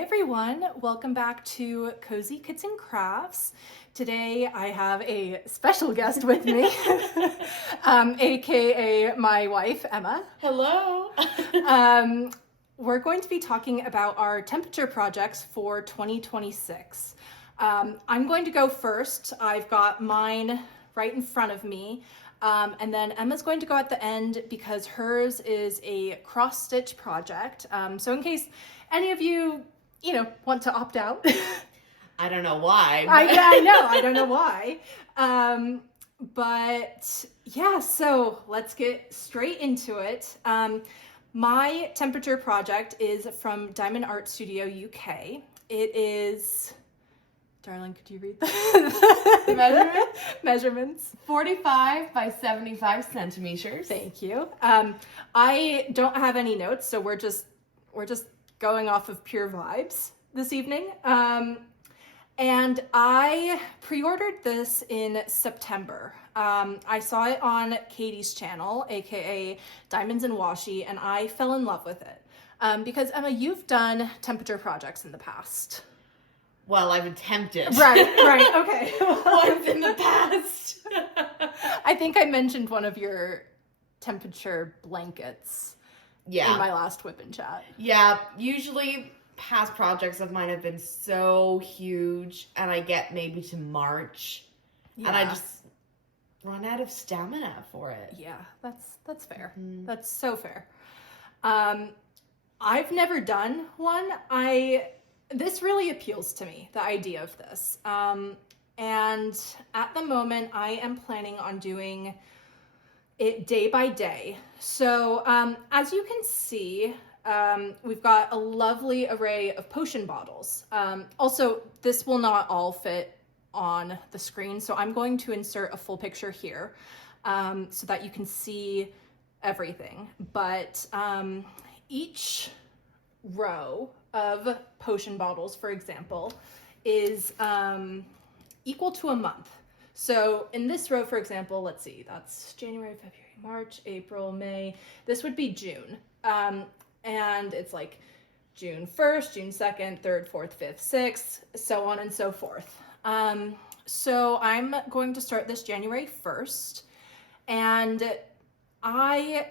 everyone. Welcome back to Cozy Kits and Crafts. Today I have a special guest with me, aka my wife, Emma. Hello. We're going to be talking about our temperature projects for 2026. I'm going to go first. I've got mine right in front of me. And then Emma's going to go at the end because hers is a cross-stitch project. So in case any of you, want to opt out. I don't know why. I know. I don't know why. But yeah, so let's get straight into it. My temperature project is from Diamond Art Studio UK. It is... Darling, could you read the measurements? 45 by 75 centimeters. Thank you. I don't have any notes, so we're just going off of pure vibes this evening. And I pre-ordered this in September. I saw it on Katie's channel, aka Diamonds and Washi, and I fell in love with it. Because Emma, you've done temperature projects in the past. Well, I've attempted. Right, okay. Once in the past. I think I mentioned one of your temperature blankets in my last Whip and Chat. Yeah, usually past projects of mine have been so huge, and I get maybe to March, and I just run out of stamina for it. Yeah, that's fair. Mm-hmm. That's so fair. I've never done one. This really appeals to me, the idea of this. And at the moment, I am planning on doing it day by day. So as you can see, we've got a lovely array of potion bottles. Also, this will not all fit on the screen, so I'm going to insert a full picture here so that you can see everything. But each row of potion bottles, for example, is equal to a month. So in this row, for example, let's see, that's January, February, March, April, May. This would be June. And it's like June 1st, June 2nd, 3rd, 4th, 5th, 6th, so on and so forth. So I'm going to start this January 1st. And I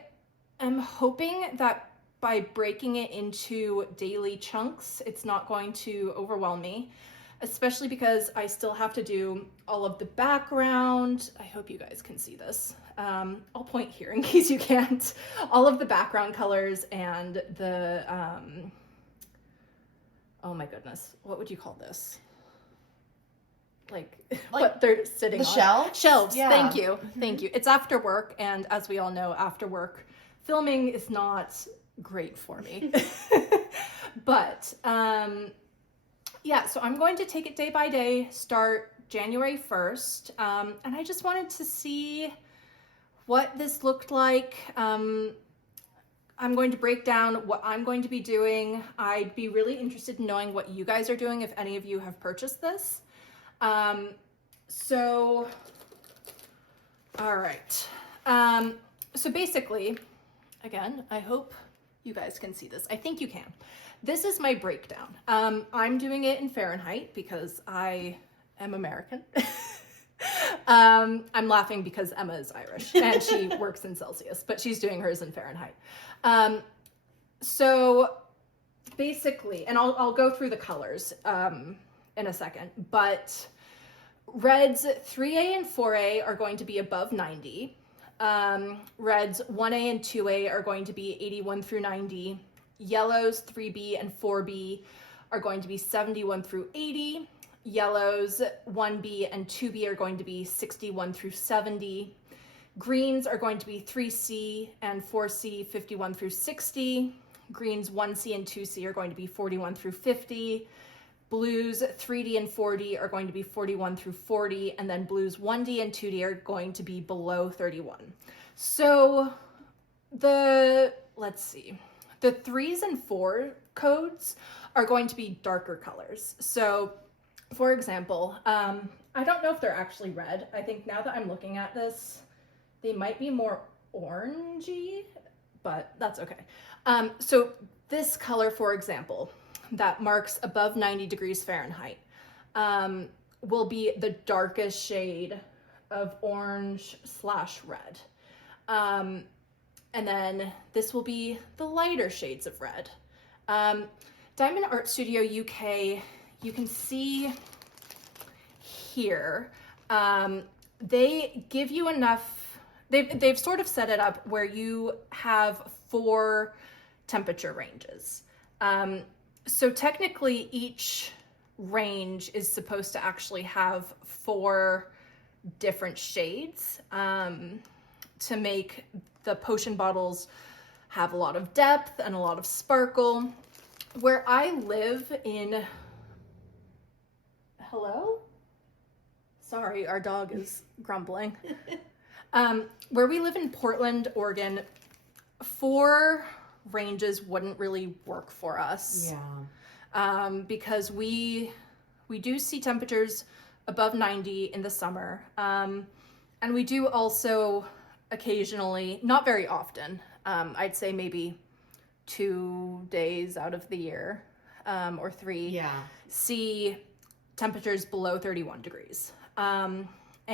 am hoping that by breaking it into daily chunks, it's not going to overwhelm me, especially because I still have to do all of the background. I hope you guys can see this. I'll point here in case you can't. All of the background colors and the, oh my goodness, what would you call this? Like what they're sitting on. The shelves? Shelves, yeah. Thank you. Thank you. It's after work, and as we all know, after work, filming is not great for me. But yeah, so I'm going to take it day by day, start January 1st, and I just wanted to see what this looked like. I'm going to break down what I'm going to be doing. I'd be really interested in knowing what you guys are doing if any of you have purchased this. So all right. So basically, again, I hope you guys can see this. I think you can. This is my breakdown. I'm doing it in Fahrenheit because I am American. I'm laughing because Emma is Irish and she works in Celsius, but she's doing hers in Fahrenheit. So basically, and I'll go through the colors in a second, but reds 3A and 4A are going to be above 90. Reds 1A and 2A are going to be 81 through 90. Yellows 3B and 4B are going to be 71 through 80. Yellows 1B and 2B are going to be 61 through 70. Greens are going to be 3C and 4C, 51 through 60. Greens 1C and 2C are going to be 41 through 50. Blues 3D and 4D are going to be 41 through 40, and then blues 1D and 2D are going to be below 31. So let's see, the 3s and 4 codes are going to be darker colors. So for example, I don't know if they're actually red. I think now that I'm looking at this, they might be more orangey, but that's okay. So this color, for example, that marks above 90 degrees Fahrenheit will be the darkest shade of orange/red. And then this will be the lighter shades of red. Diamond Art Studio UK, you can see here, they give you enough, they've sort of set it up where you have 4 temperature ranges. So technically each range is supposed to actually have 4 different shades to make the potion bottles have a lot of depth and a lot of sparkle. Where I live in, hello? Sorry, our dog is grumbling. Where we live in Portland, Oregon, 4 ranges wouldn't really work for us. Yeah. Because we do see temperatures above 90 in the summer. And we do also occasionally, not very often, I'd say maybe 2 days out of the year, or 3, Yeah. see temperatures below 31 degrees. And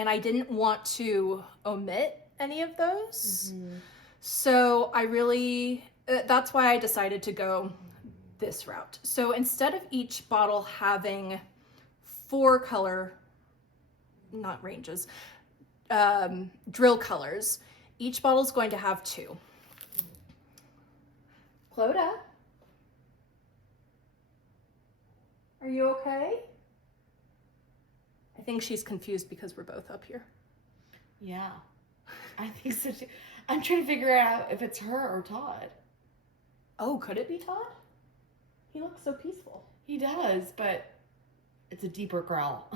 I didn't want to omit any of those. Mm-hmm. So I really, that's why I decided to go this route. So instead of each bottle having 4 color, not ranges, drill colors, each bottle is going to have 2. Clodagh? Are you okay? I think she's confused because we're both up here. Yeah. I think so too. I'm trying to figure out if it's her or Todd. Oh, could it be Todd? He looks so peaceful. He does, but it's a deeper growl.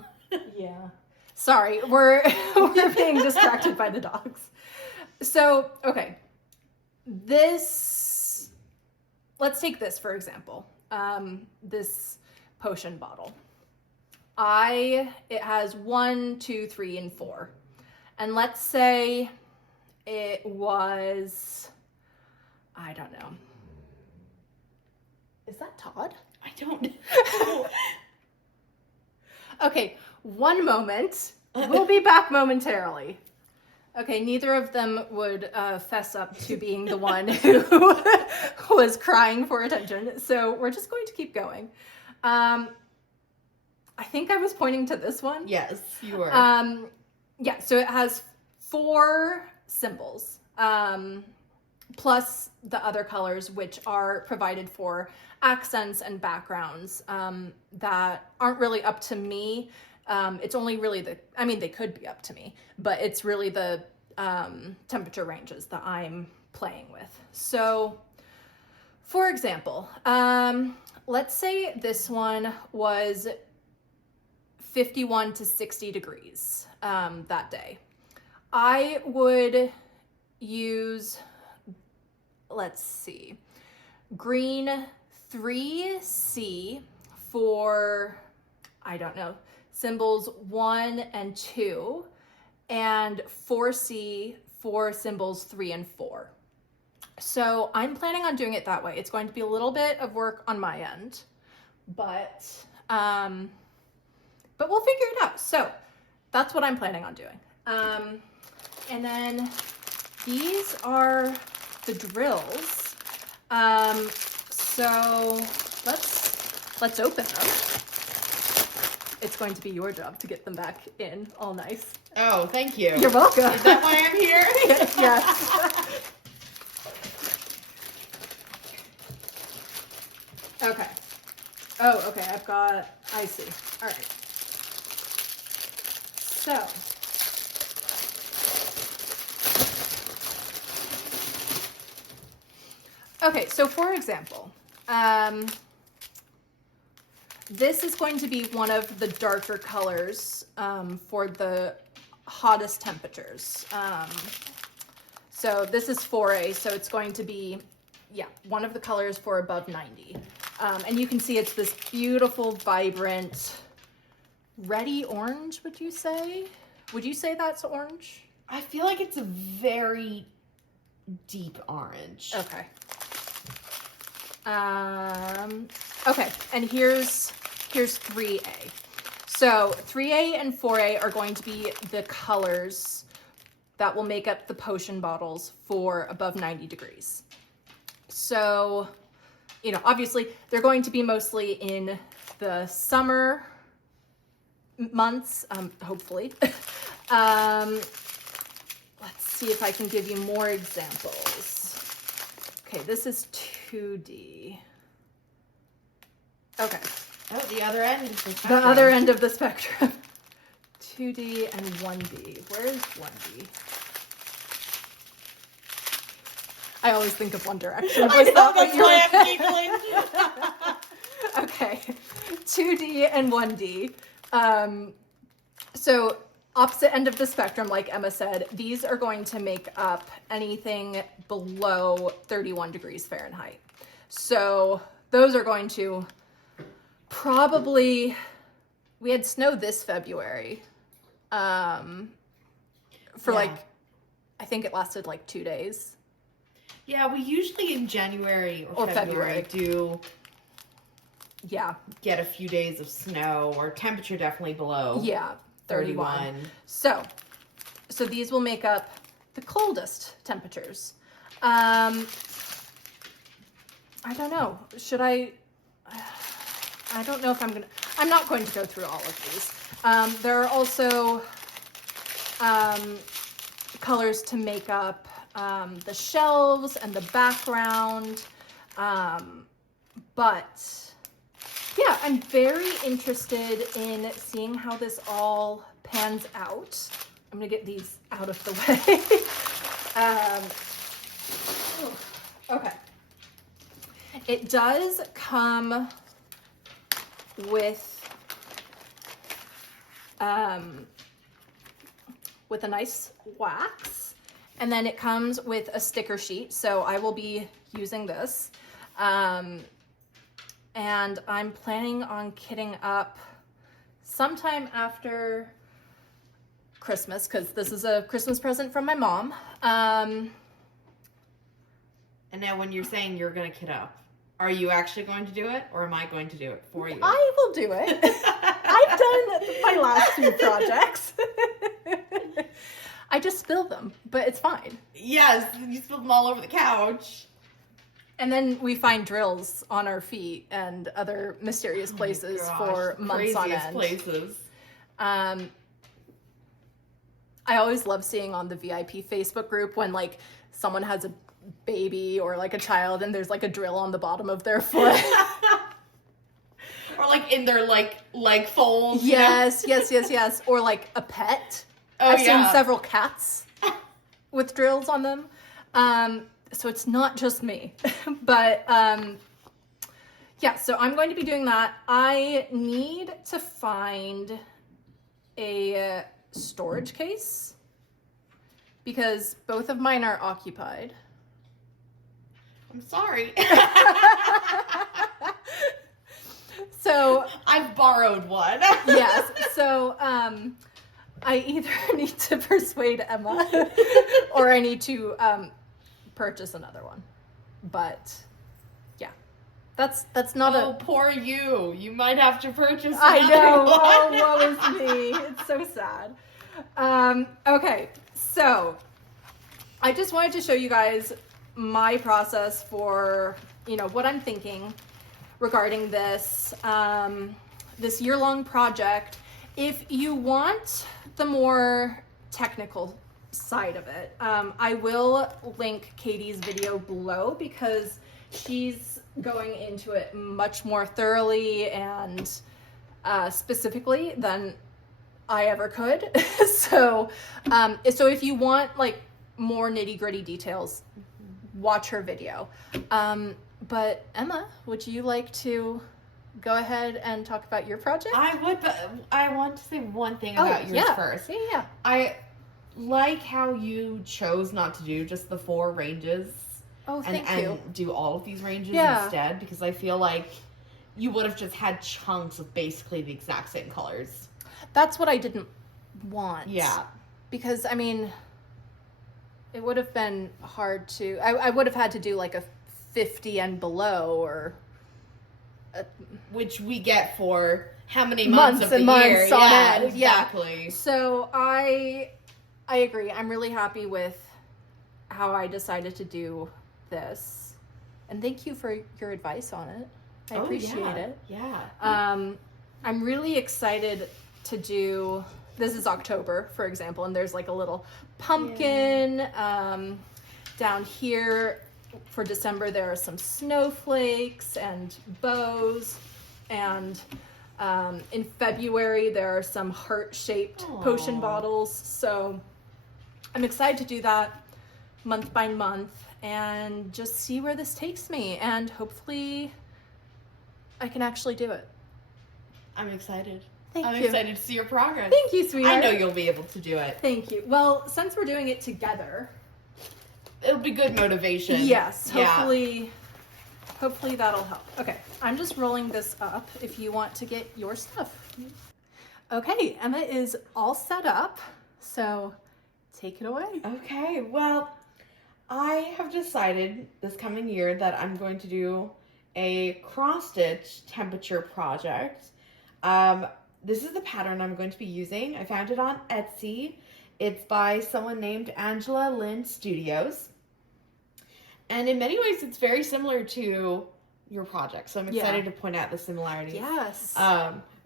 Yeah. Sorry, we're being distracted by the dogs. So, okay. Let's take this for example. This potion bottle. It has 1, 2, 3, and 4. And let's say it was, I don't know. Is that Todd? I don't know. Okay, one moment. We'll be back momentarily. Okay, neither of them would fess up to being the one who was crying for attention. So we're just going to keep going. I think I was pointing to this one. Yes, you were. Yeah, so it has 4 symbols, plus the other colors, which are provided for accents and backgrounds that aren't really up to me. It's only really they could be up to me, but it's really the temperature ranges that I'm playing with. So, for example, let's say this one was 51 to 60 degrees that day. I would use, let's see, green 3C for, I don't know, symbols 1 and 2, and 4C for symbols 3 and 4. So I'm planning on doing it that way. It's going to be a little bit of work on my end, but we'll figure it out. So that's what I'm planning on doing. And then these are the drills. So let's open them. It's going to be your job to get them back in all nice. Oh, thank you. You're welcome. Is that why I'm here? Yes. Okay. Oh, okay. I see. All right. So. Okay, so for example, this is going to be one of the darker colors for the hottest temperatures. So this is 4A, so it's going to be, yeah, one of the colors for above 90. And you can see it's this beautiful, vibrant, reddy orange, would you say? Would you say that's orange? I feel like it's a very deep orange. Okay. Okay, and here's 3A. So 3A and 4A are going to be the colors that will make up the potion bottles for above 90 degrees. So, you know, obviously they're going to be mostly in the summer months, hopefully. Let's see if I can give you more examples. Okay, this is 2D. Okay. Oh, the other end of the spectrum. The other end of the spectrum. 2D and 1D. Where is 1D? I always think of One Direction. Was that what you were? Okay. 2D and 1D. So opposite end of the spectrum, like Emma said, these are going to make up anything below 31 degrees Fahrenheit. So those are going to probably, we had snow this February, for like, I think it lasted like 2 days. Yeah, we usually in January or February do get a few days of snow or temperature definitely below 31. So these will make up the coldest temperatures. I don't know. Should I don't know if I'm not going to go through all of these. There are also colors to make up the shelves and the background. But yeah, I'm very interested in seeing how this all pans out. I'm gonna get these out of the way. Okay. It does come with a nice wax, and then it comes with a sticker sheet, so I will be using this, and I'm planning on kitting up sometime after Christmas, because this is a Christmas present from my mom. And now when you're saying you're going to kit up, are you actually going to do it, or am I going to do it for you? I will do it. I've done my last 2 projects. I just spill them, but it's fine. Yes, you spilled them all over the couch. And then we find drills on our feet and other mysterious places for months on end. Places. I always love seeing on the VIP Facebook group when like someone has a baby or like a child and there's like a drill on the bottom of their foot. Or like in their like leg folds. Yes. Or like a pet. Oh, I've seen several cats with drills on them. So it's not just me. But yeah, so I'm going to be doing that. I need to find a storage case because both of mine are occupied. I'm sorry. So I've borrowed one. Yes. So I either need to persuade Emma or I need to purchase another one. But yeah. That's not Oh, poor you. You might have to purchase another I know. one. Oh, woe is me. It's so sad. Okay. So I just wanted to show you guys my process for, you know, what I'm thinking regarding this, this year-long project. If you want the more technical side of it, I will link Katie's video below because she's going into it much more thoroughly and specifically than I ever could. So if you want like more nitty-gritty details, watch her video. But Emma, would you like to go ahead and talk about your project? I would, but I want to say one thing about yours first. Yeah. I like how you chose not to do just the 4 ranges. Oh, thank you. And do all of these ranges instead, because I feel like you would have just had chunks of basically the exact same colors. That's what I didn't want. Yeah. Because, I mean, it would have been hard to... I would have had to do like a 50 and below, or which we get for how many months of the and year? months on Yeah, end. exactly. So I agree. I'm really happy with how I decided to do this, and thank you for your advice on it. I appreciate it. Yeah. I'm really excited to do. This is October, for example, and there's like a little pumpkin. Down here for December, there are some snowflakes and bows, and in February there are some heart-shaped potion bottles. So I'm excited to do that month by month and just see where this takes me, and hopefully I can actually do it. I'm excited. I'm excited to see your progress. Thank you, sweetheart. I know you'll be able to do it. Thank you. Well, since we're doing it together, it'll be good motivation. Yes, hopefully that'll help. Okay, I'm just rolling this up if you want to get your stuff. Okay, Emma is all set up, so take it away. Okay, well, I have decided this coming year that I'm going to do a cross-stitch temperature project. This is the pattern I'm going to be using. I found it on Etsy. It's by someone named Angela Lynn Studios. And in many ways, it's very similar to your project. So I'm excited to point out the similarities. Yes.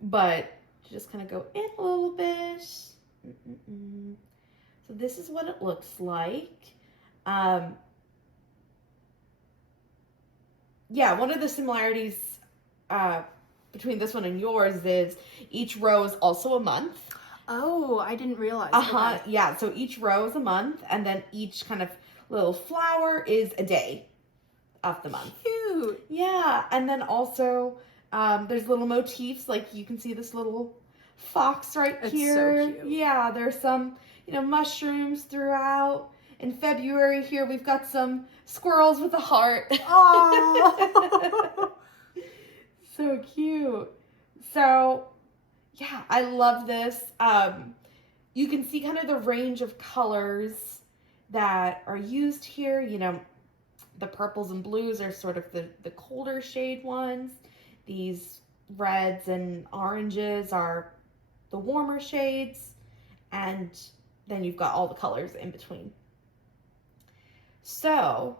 But just kind of go in a little bit. So this is what it looks like. Yeah, one of the similarities between this one and yours is each row is also a month. Oh, I didn't realize. Okay. Yeah, so each row is a month, and then each kind of little flower is a day of the month. Cute. Yeah, and then also there's little motifs, like you can see this little fox right here. So cute. Yeah, there's some, mushrooms throughout. In February here, we've got some squirrels with a heart. Oh. So cute. So, yeah, I love this. You can see kind of the range of colors that are used here. The purples and blues are sort of the colder shade ones. These reds and oranges are the warmer shades. And then you've got all the colors in between. So,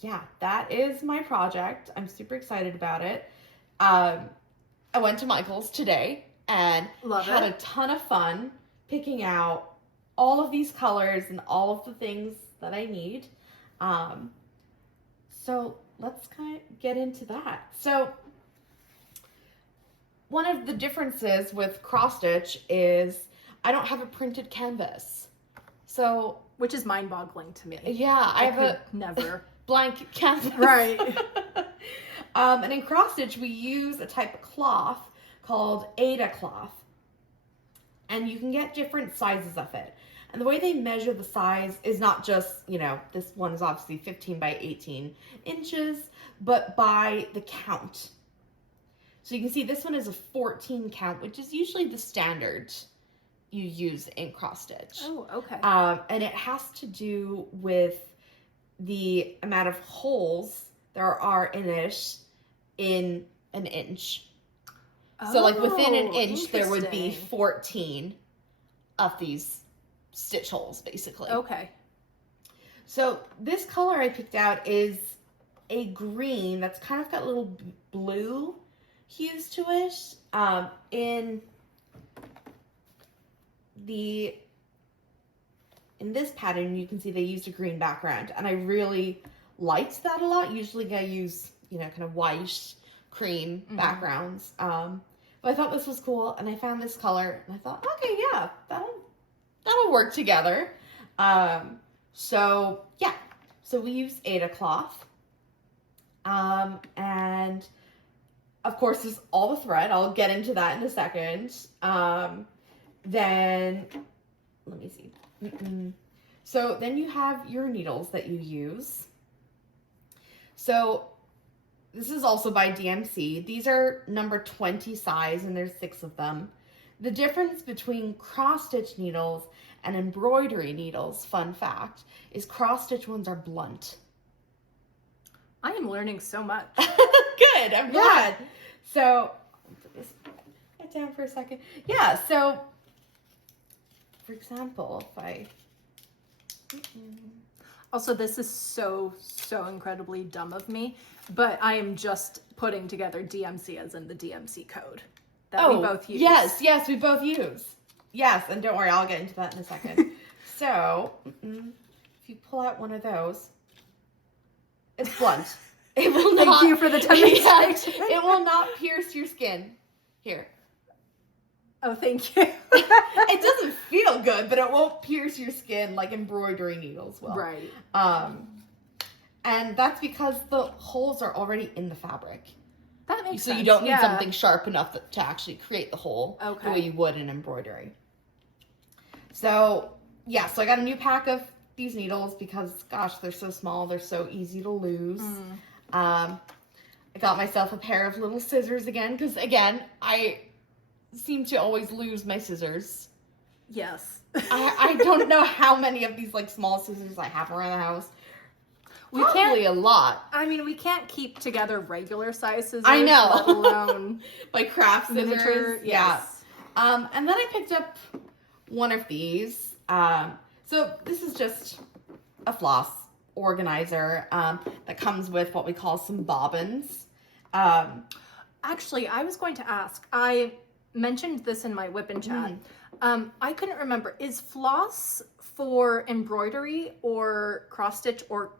yeah, that is my project. I'm super excited about it. I went to Michael's today and had a ton of fun picking out all of these colors and all of the things that I need. So let's kind of get into that. So one of the differences with cross stitch is I don't have a printed canvas. So, which is mind-boggling to me. Yeah, I have never blank canvas. Right. And in cross stitch, we use a type of cloth called Aida cloth. And you can get different sizes of it. And the way they measure the size is not just, this one is obviously 15 by 18 inches, but by the count. So you can see this one is a 14 count, which is usually the standard you use in cross stitch. Oh, okay. And it has to do with the amount of holes there are in an inch. So like within an inch, there would be 14 of these stitch holes, basically. Okay. So this color I picked out is a green that's kind of got little blue hues to it. In this pattern, you can see they used a green background, and I really liked that a lot. Usually I use, kind of white, cream backgrounds. But I thought this was cool, and I found this color, and I thought, okay, yeah, that'll work together. So we use Aida cloth. And of course, there's all the thread. I'll get into that in a second. Then, let me see. So then you have your needles that you use. So this is also by DMC. These are number 20 size, and there's 6 of them. The difference between cross-stitch needles and embroidery needles, fun fact, is cross-stitch ones are blunt. I am learning so much. Good, I'm glad. So, put this down for a second. Yeah, so, for example, if I... Also, this is so incredibly dumb of me, but I am just putting together DMC as in the DMC code that we both use. Yes, we both use. Yes, and don't worry, I'll get into that in a second. So, if you pull out one of those, it's blunt. It will not. Thank you for the demonstration. It will not pierce your skin. Here. Oh, thank you. It doesn't feel good, but it won't pierce your skin like embroidery needles will. Right. And that's because the holes are already in the fabric. That makes sense. So you don't need something sharp enough to actually create the hole the way you would in embroidery. So, yeah, so I got a new pack of these needles because, gosh, they're so small. They're so easy to lose. I got myself a pair of little scissors again because, again, I seem to always lose my scissors. Yes. I don't know how many of these, like, small scissors I have around the house. Probably a lot. I mean, we can't keep together regular size scissors. I know. Let alone like craft scissors. Miniature, yes. Yeah. And then I picked up one of these. So this is just a floss organizer that comes with what we call some bobbins. Actually, I was going to ask. I mentioned this in my whip and chat. I couldn't remember. Is floss for embroidery or cross stitch, or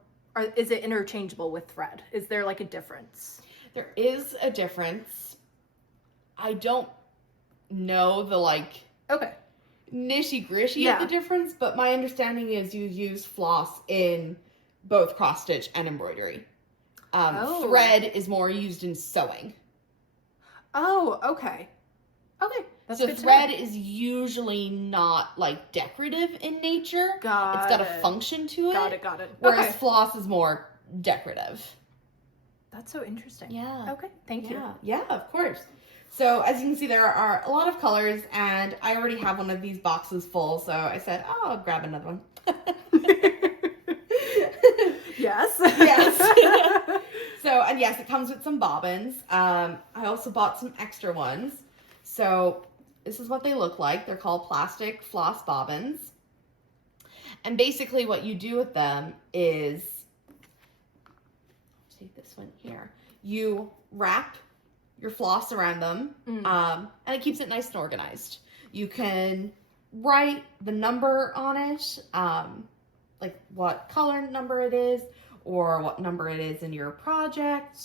is it interchangeable with thread? Is there like a difference? There is a difference. I don't know the nitty-gritty of the difference, but my understanding is you use floss in both cross stitch and embroidery. Thread is more used in sewing. Oh, okay. Okay. So thread is usually not like decorative in nature. It's got a function to it. Got it. Whereas floss is more decorative. That's so interesting. Yeah. Okay, thank you. Yeah, of course. So as you can see, there are a lot of colors, and I already have one of these boxes full, so I said, oh, I'll grab another one. Yes. Yes. So, and yes, it comes with some bobbins. I also bought some extra ones. So this is what they look like. They're called plastic floss bobbins. And basically what you do with them is, take this one here. You wrap your floss around them, and it keeps it nice and organized. You can write the number on it, like what color number it is, or what number it is in your project.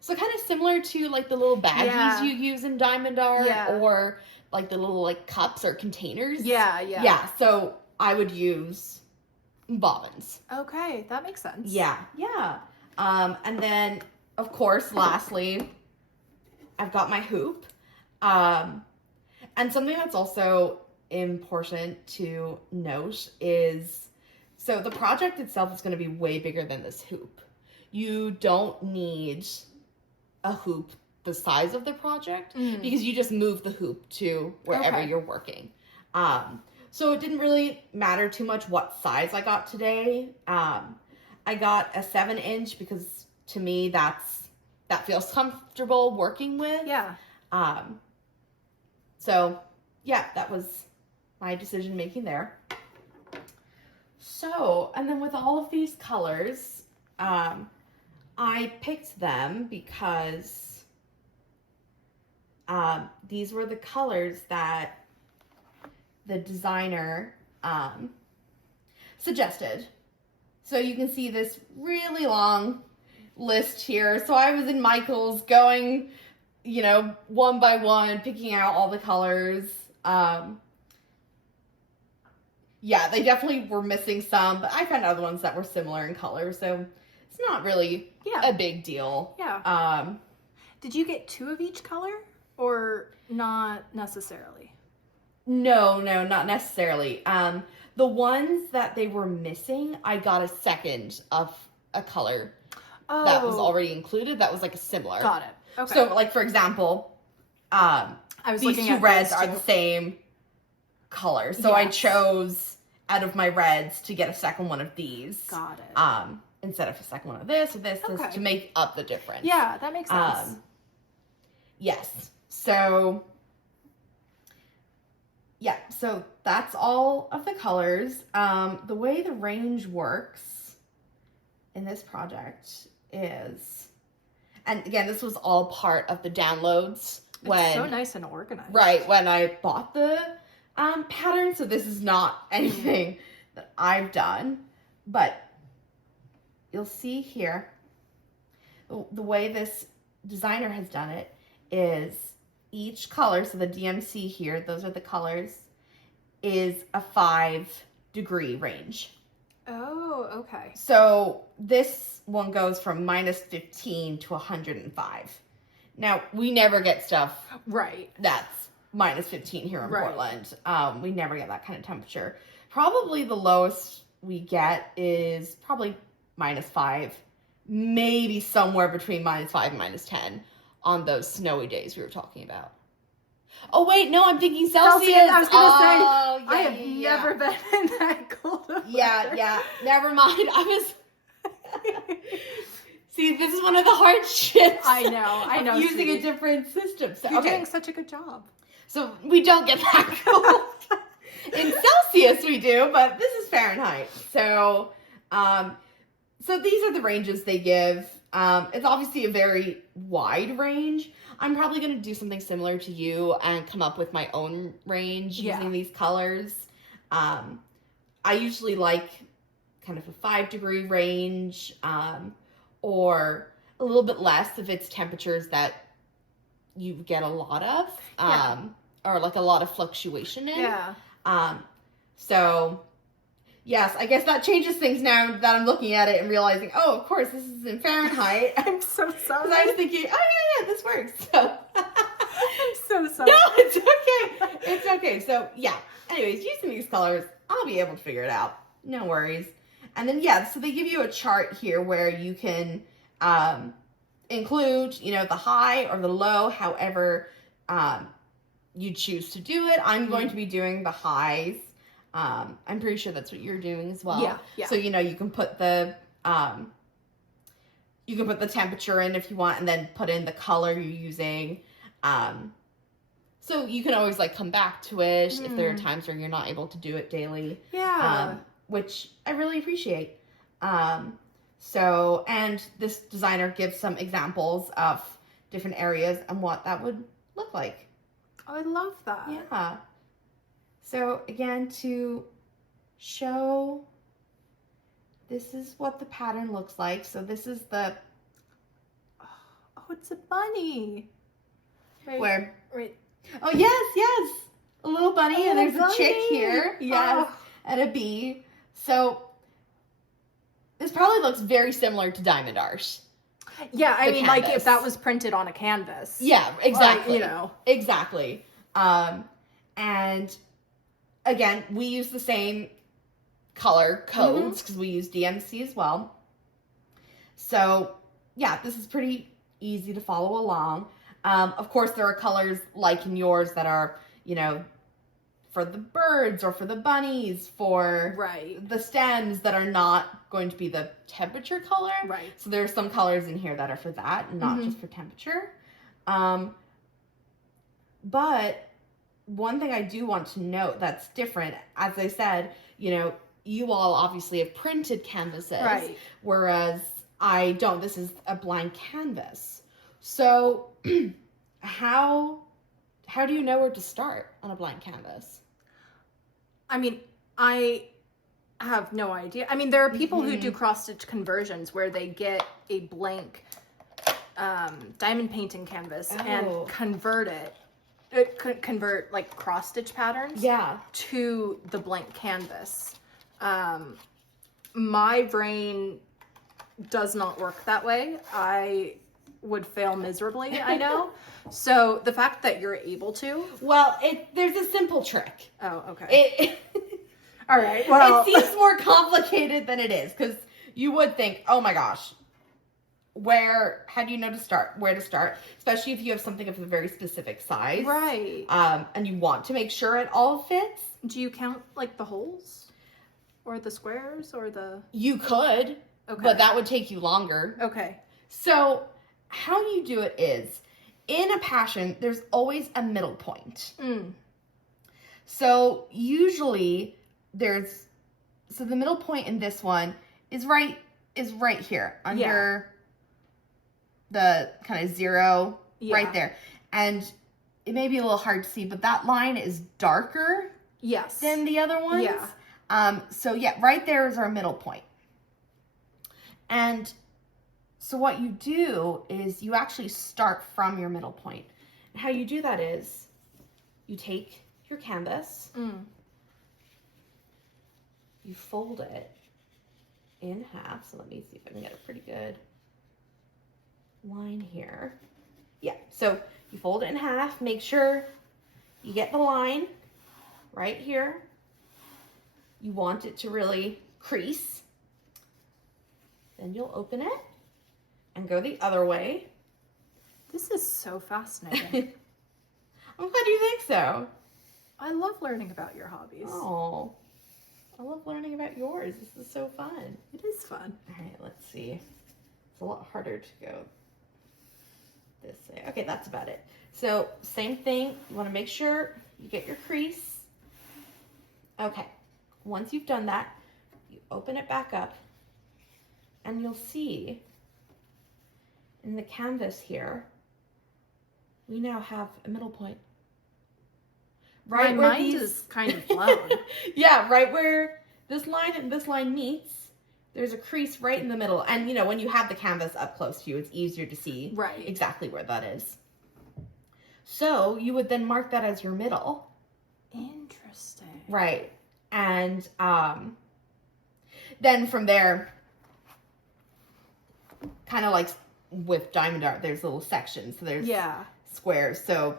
So kind of similar to like the little baggies you use in Diamond Art, or like the little like cups or containers. Yeah, so I would use bobbins. Okay, that makes sense. Yeah. And then, of course, lastly, I've got my hoop. And something that's also important to note is, so the project itself is going to be way bigger than this hoop. You don't need a hoop the size of the project because you just move the hoop to wherever you're working. So it didn't really matter too much what size I got today. I got a 7-inch because to me that feels comfortable working with. Yeah. So yeah, that was my decision making there. So, and then with all of these colors, I picked them because these were the colors that the designer suggested. So you can see this really long list here. So I was in Michael's going, one by one, picking out all the colors. Yeah, they definitely were missing some, but I found other ones that were similar in color. So it's not really a big deal. Yeah. Did you get 2 of each color or not necessarily? No, not necessarily. The ones that they were missing, I got a second of a color that was already included. That was like a similar. Got it. Okay. So, like for example, these 2 reds are the same color. So I chose out of my reds to get a second one of these. Got it. instead of a second one of this or this Okay. to make up the difference. Yeah, that makes sense. Yes. So, yeah, so that's all of the colors. The way the range works in this project is, and again, this was all part of the downloads when, It's so nice and organized. right, when I bought the pattern. So this is not anything that I've done, but you'll see here, the way this designer has done it is each color, so the DMC here, those are the colors, is a 5-degree range. Oh, okay. So this one goes from -15 to 105. Now, we never get stuff Right. that's -15 here in Right. Portland. We never get that kind of temperature. Probably the lowest we get is probably -5, maybe somewhere between -5 and -10 on those snowy days we were talking about. Oh wait, no, I'm thinking Celsius. I was gonna say, Oh, I have never been in that cold of weather. Yeah, never mind. See, this is one of the hardships. I know. of using a sweetie. different system. So, You're okay. doing such a good job. So we don't get that cold. In Celsius we do, but this is Fahrenheit. So, so these are the ranges they give. It's obviously a very wide range. I'm probably going to do something similar to you and come up with my own range using these colors. I usually like kind of a 5-degree range, or a little bit less if it's temperatures that you get a lot of, or like a lot of fluctuation in. Yeah. So yes, I guess that changes things now that I'm looking at it and realizing, oh, of course, this is in Fahrenheit. I'm so sorry. Because I was thinking, oh yeah, this works. So I'm so sorry. no, it's okay. It's okay. So yeah. Anyways, using these colors, I'll be able to figure it out. No worries. And then so they give you a chart here where you can include, the high or the low, however you choose to do it. I'm going to be doing the highs. I'm pretty sure that's what you're doing as well. Yeah. So you can put the temperature in if you want, and then put in the color you're using. So you can always come back to it if there are times where you're not able to do it daily. Yeah. Which I really appreciate. So, and this designer gives some examples of different areas and what that would look like. Oh, I love that. Yeah. So again, to show, this is what the pattern looks like. So this is the, Oh, it's a bunny. Right. where, Right. oh yes, a little bunny, and there's a chick bunny. here, yes, Oh. and a bee. So this probably looks very similar to Diamond Art. Yeah, I The mean, canvas. if that was printed on a canvas. Yeah, exactly. Exactly. And again, we use the same color codes because we use DMC as well. So yeah, this is pretty easy to follow along. Of course, there are colors like in yours that are, for the birds or for the bunnies, for the stems that are not going to be the temperature color. Right. So there are some colors in here that are for that and not just for temperature. But one thing I do want to note that's different, as I said, you all obviously have printed canvases, whereas I don't. This is a blank canvas. So how do you know where to start on a blank canvas? I mean, I have no idea. I mean, there are people who do cross-stitch conversions where they get a blank diamond painting canvas and convert it. It could convert cross-stitch patterns to the blank canvas. My brain does not work that way. I would fail miserably, I know. So the fact that you're able to. Well, there's a simple trick. Oh, okay. All right. It Well, seems more complicated than it is, because you would think, oh my gosh, how do you know where to start? Especially if you have something of a very specific size. right. And you want to make sure it all fits. Do you count the holes or the squares or the? You could. Okay. But that would take you longer. Okay. So how you do it is, in a passion, there's always a middle point. Mm. So usually the middle point in this one is right here under the kind of zero, right there. And it may be a little hard to see, but that line is darker Yes. than the other ones. Yeah. So yeah, right there is our middle point. And so what you do is you actually start from your middle point. And how you do that is you take your canvas, you fold it in half. So let me see if I can get a pretty good line here. Yeah, so you fold it in half, make sure you get the line right here. You want it to really crease. Then you'll open it and go the other way. This is so fascinating. I'm glad you think so. I love learning about your hobbies. Oh, I love learning about yours. This is so fun. It is fun. All right, let's see. It's a lot harder to go this way. Okay, that's about it. So same thing. You want to make sure you get your crease. Okay, once you've done that, you open it back up and you'll see in the canvas here, we now have a middle point. My mind is kind of blown. Yeah, right where this line and this line meets, there's a crease right in the middle. And, you know, when you have the canvas up close to you, it's easier to see exactly where that is. So you would then mark that as your middle. Interesting. Right. And then from there, kind of like with diamond art, there's little sections. So there's squares. So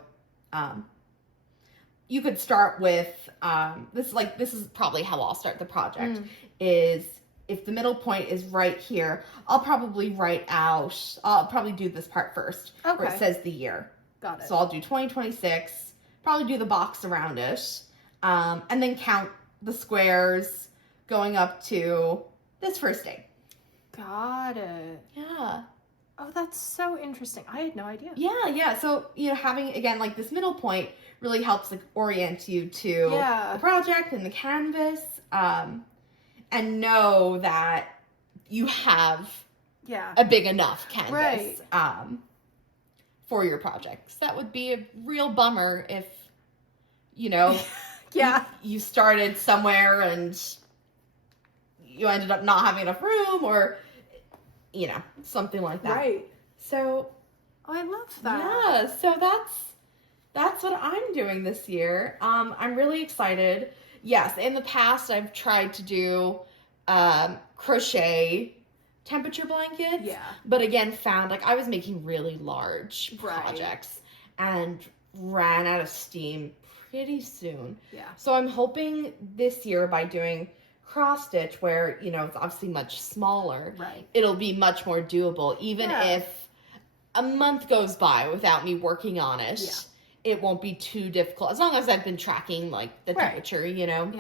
you could start with, this is probably how I'll start the project, is if the middle point is right here, I'll probably do this part first, where it says the year. Got it. So I'll do 2026, probably do the box around it, and then count the squares going up to this first day. Got it. Yeah. Oh, that's so interesting. I had no idea. Yeah. So, you know, having, again, like this middle point really helps like orient you to the project and the canvas, and know that you have a big enough canvas for your project. So that would be a real bummer if, you know, you started somewhere and you ended up not having enough room, or, you know, something like that. Right. So, I love that. Yeah, so that's what I'm doing this year. I'm really excited. Yes, in the past I've tried to do crochet temperature blankets. Yeah. But again, found like I was making really large projects and ran out of steam pretty soon. Yeah. So I'm hoping this year by doing cross stitch, where, you know, it's obviously much smaller, it'll be much more doable. Even if a month goes by without me working on it, it won't be too difficult, as long as I've been tracking like the temperature, you know.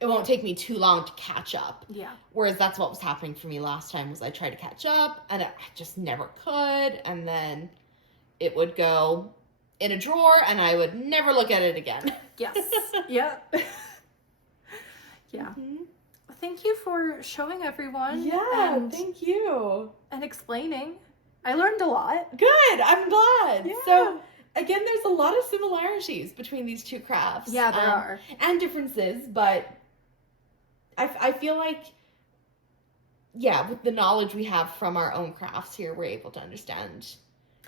It won't take me too long to catch up. Yeah. Whereas that's what was happening for me last time, was I tried to catch up and I just never could, and then it would go in a drawer and I would never look at it again. Yes. Yep. Yeah. Thank you for showing everyone. Yeah, thank you. And explaining. I learned a lot. Good. I'm glad. Yeah. So, again, there's a lot of similarities between these two crafts. Yeah, there are. And differences, but I feel like, with the knowledge we have from our own crafts here, we're able to understand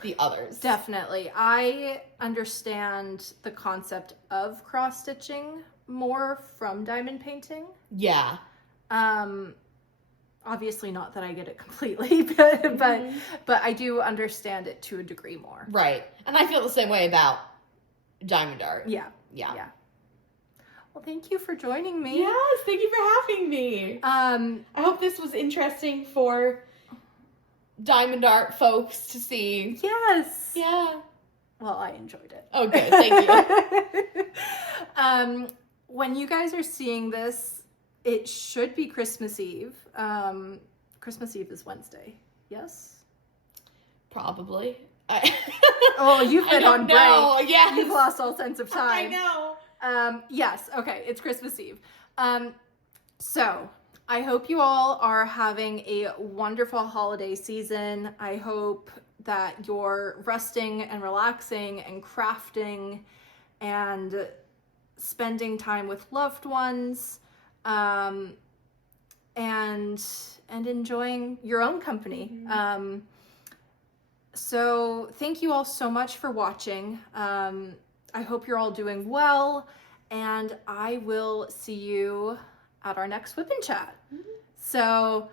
the others. Definitely. I understand the concept of cross-stitching more from diamond painting. Yeah. Obviously not that I get it completely, but I do understand it to a degree more. Right. And I feel the same way about diamond art. Yeah. Well, thank you for joining me. Yes, thank you for having me. I hope this was interesting for diamond art folks to see. Yes. Yeah. Well, I enjoyed it. Oh, good. Thank you. When you guys are seeing this, It should be Christmas Eve. Christmas Eve is Wednesday. Yes? Probably. Oh, you've been on break. Yes. You've lost all sense of I time. know. Yes, okay, it's Christmas Eve. So I hope you all are having a wonderful holiday season. I hope that you're resting and relaxing and crafting and spending time with loved ones, and enjoying your own company. So thank you all so much for watching. I hope you're all doing well, and I will see you at our next Whip and Chat. So,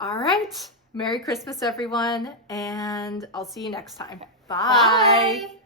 all right, Merry Christmas, everyone, and I'll see you next time. Bye. Bye.